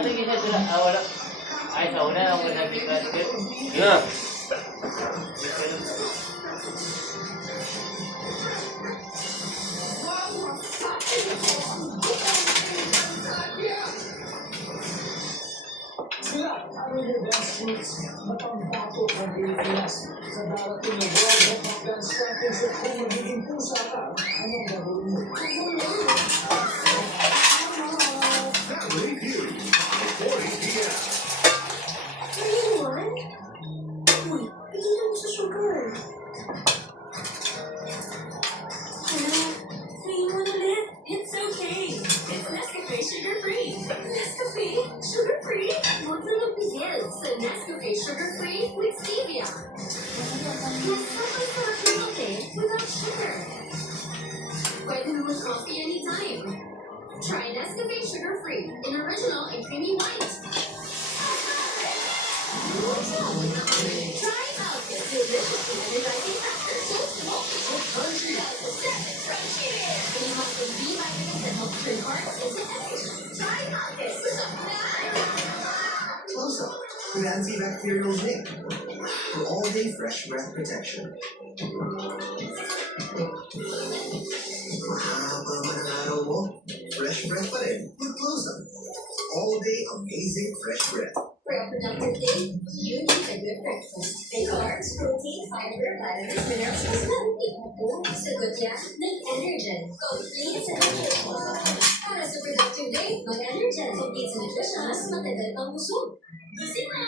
Ano gina sila? Wala. Ay, sa una, ako natin basket. Yeah. Sila ang grassroots na pambato ng Pilipinas sa darating na World Hip-Hop Dance Championship kung magiging pusa ka, anong gagawin mo? Review, 40 p.m. Anyone? Uy, hindi na mo sa sugar. Hello? 3-in-1 ulit? It's okay. It's Nescafe sugar-free. Nescafe? Sugar-free? Huwag na magpigil sa Nescafe sugar-free with stevia. Mas sarap ng kape without sugar. Pwede naman coffee anytime. Try Nescafe sugar-free in original and creamy white. Try out this deliciously energizing factor. So smoky, so crunchy. Crunchy. And you have some B vitamins that help turn carbs into energy. Try out this. Close up with antibacterial zinc for all-day fresh breath protection. Mahaba man ang araw mo, fresh breath pa rin with Close Up. All-day amazing fresh breath. For a productive day, you need a good breakfast. May carbs, protein, fiber, vitamins, minerals, and food. Sagot yan ng Energen. Complete sa nutrition. Para sa productive day, mag-Energen. Complete sa nutrition, mas matagal pang busog. Busog na!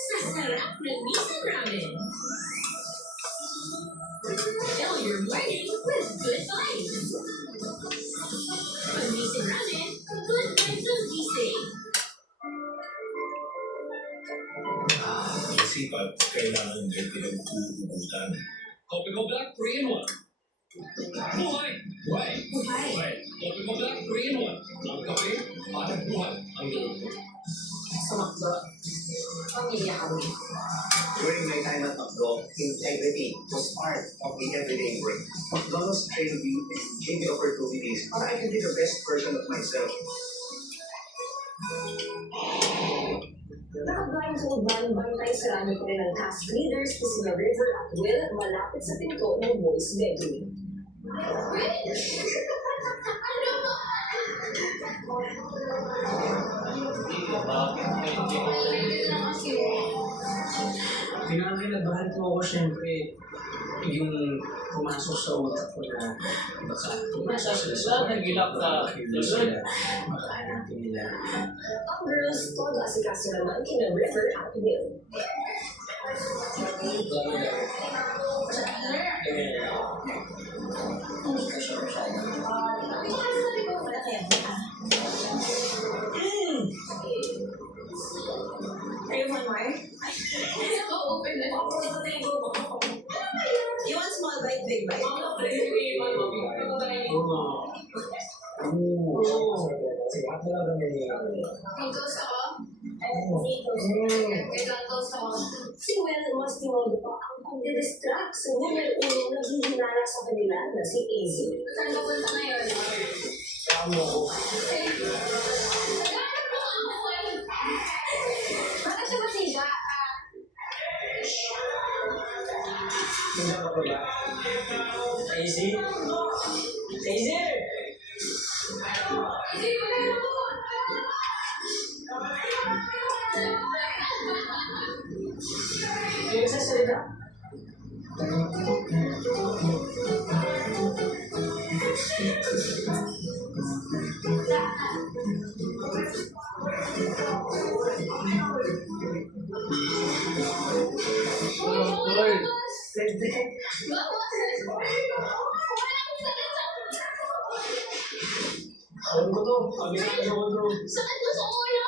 Sa sarap ng Nissan Ramen. Fill your morning with good vibes. From Nissan Ramen, good vibes ang gising. Kasi pag kailangan din pinag-uugutan. Kopi ko Black 3-in-1. Buhay! Buhay! Buhay! Kopi ko Black 3-in-1. Ang kape, para buhay ang loob. Sa McDo, pamilya kami. During my time at McDo, integrity was part of the everyday work. McDonald's trained me and gave me opportunities para I can be the best version of myself. Nakablindfold bantay sarado ko rin ang task leaders na sina River at Will malapit sa pinto ng boys' bedroom. Kinakinabahan po ako siyempre yung pumasok sa utak ko na baka pumasa sila sa Nagilap sa sila, baka hanapin nila. Ang girls, todo asikaso naman kina River at Will. Hindi ka sure siya. Are you one more? Open it. You want small bite, big bite? Sige, at na lang kami. May toast ako? May toast ako. Si Will mas tinodo pa ang pag-distract sa numero uno na hihinala sa kanila na si AZ. Saan ka punta ngayon? Tama ko. Bakit siya masiga? Hindi ka ba ba? Easy? Easy! Kaya sa salita. Alam ko to. Kabisado ko to. Sakit mo sa ulo!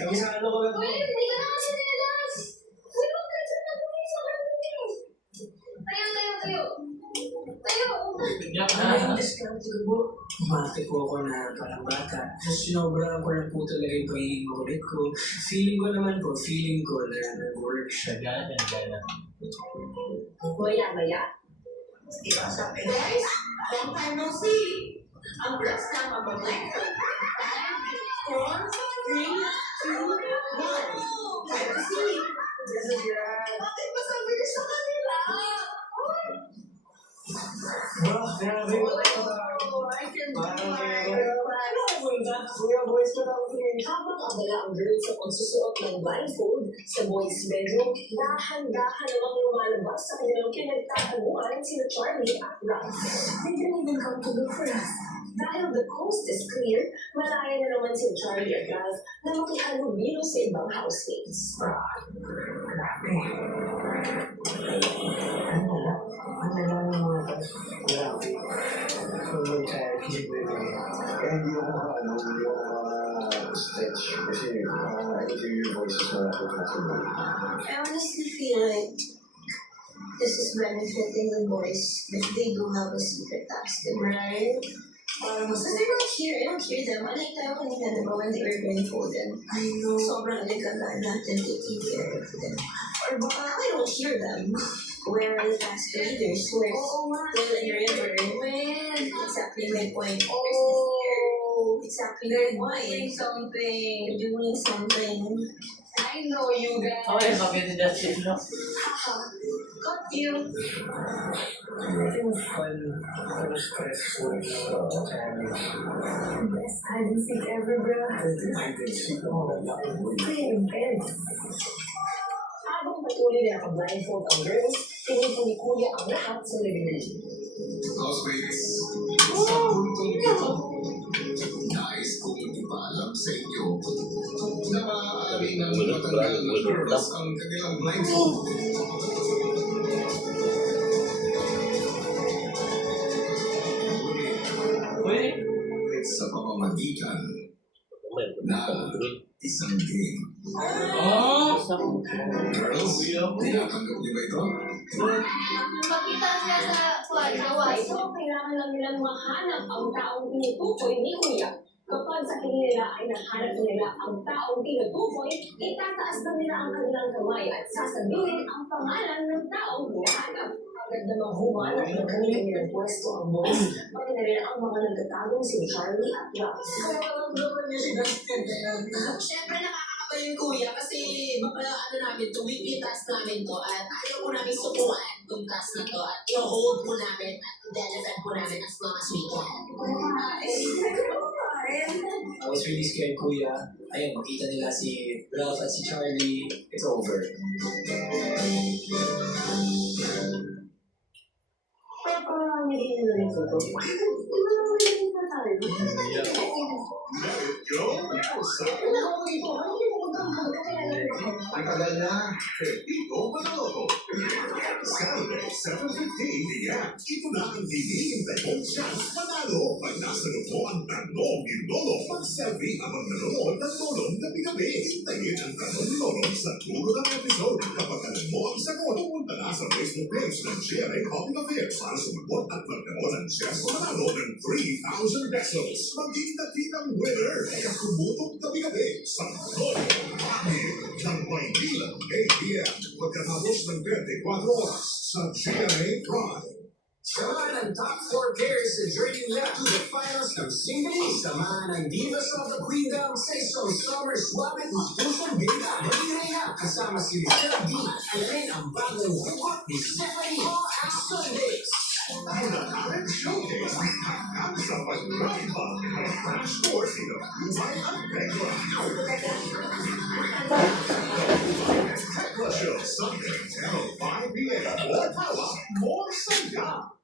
Kabisado ko na to. Uy, hindi ka na kasi nilas! Uy, bakit na po yung sakit mo? Tayo! Tayo! Ano yung discount ko po? Umarte po ako na parang bata. Tapos sinobrahan ko na po talaga yung pagiging makulit ko. Feeling ko na nag-work siya. Gana. Maya-maya. Iba sa akin. Guys, long time no see! Ang grass na boys without here. Habang abala ang girls sa pagsusuot ng blindfold sa boys' bedroom, dahan-dahan namang lumalabas sa kanilang pinagtataguan sina Charlie at Ralph. They didn't even come to look for us. Dahil the coast is clear, malaya na naman si Charlie at Ralph na makihalubilo sa ibang housemates. Ang nalaman mo na grabe. Kung kaya kinibuloy. Kaya hindi ako stretch kasi I can hear your voices na comfortable. I honestly feel like this is benefiting the boys if they do have a secret task, right? Because I don't hear them. Unlike tayo kanina, diba, when they were blindfolded. I know. Sobrang alagaan natin to take care of them. Or baka I don't hear them. Where are the task leaders? Where's Will and River? Exactly my point. Exactly my point. Doing something. I know you guys. Ako yung kapit na sila, no? Haha. Got you. Yung fun, pero stressful. Best hide and seek ever, bro. Intense. Habang patuloy na naka-blindfold ang girls, pinito ni Kuya ang lahat sa living room. Housemates, sa puntong ito, nais kong ipaalam sa inyo na maaari ng matanggal ng girls ang kanilang blindfold. Uy! Sa pamamagitan na isang game. Girls, tinatanggap niyo ba ito? Makita siya sa kwarto. Ito, kailangan lang nilang mahanap ang taong tinutukoy ni Kuya. Kapag sa tingin nila ay nahanap nila ang taong tinutukoy, itataas na nila ang kanilang kamay at sasabihin ang pangalan ng taong hinahanap. Agad namang humanap ng kanilang pwesto ang boys, pati na rin ang mga nagtatagong si Charlie at Ralph. Siyempre nakakakaba yung kuya kasi ano namin to, weekly task namin to at ayaw ko namin sukuan itong task na to at i-hold po namin at i-deliver po namin as long as we can. I was really scared, Kuya. Ayun, makita nila si Ralph at si Charlie. It's over. Kaya parang hindi nila rin ito. Ang tagal na. Ito Manaloto. Saturday, 7:15 p.m. Ito na ang hinihintay mong chance manalo. Pag nasa luto ang tanong ni Lolo, mag-selfie habang nanonood ng Lolong gabi-gabi. Hintayin ang tanong ni Lolo sa dulo ng episode. Kapag alam mo ang sagot, pumunta na sa Facebook page ng GMA Copy Affairs para sumagot at magkaroon ng chance manalo ng 3,000 pesos. Magkita-kitang winner. Kaya tumutok gabi-gabi sa Lolo. Amin ng Maynila, 8 p.m. Pagkatapos ng 24 oras sa GMA Prime. Samahan ang top 4 pairs sa journey nila to the finals ng Singapore. Samahan ang Divas of the Queendom sa isang summer swap at magpusong bida. Magiging na kasama si Michelle D. At rin ang bagong hukot ni Stephanie at Sundays. Ang nakarang showcase ay hanggang sa pag-raiba ng crash course in the Buhay at Tekla. Tekla Show, Sunday, 10:05 p.m. More power, more saya.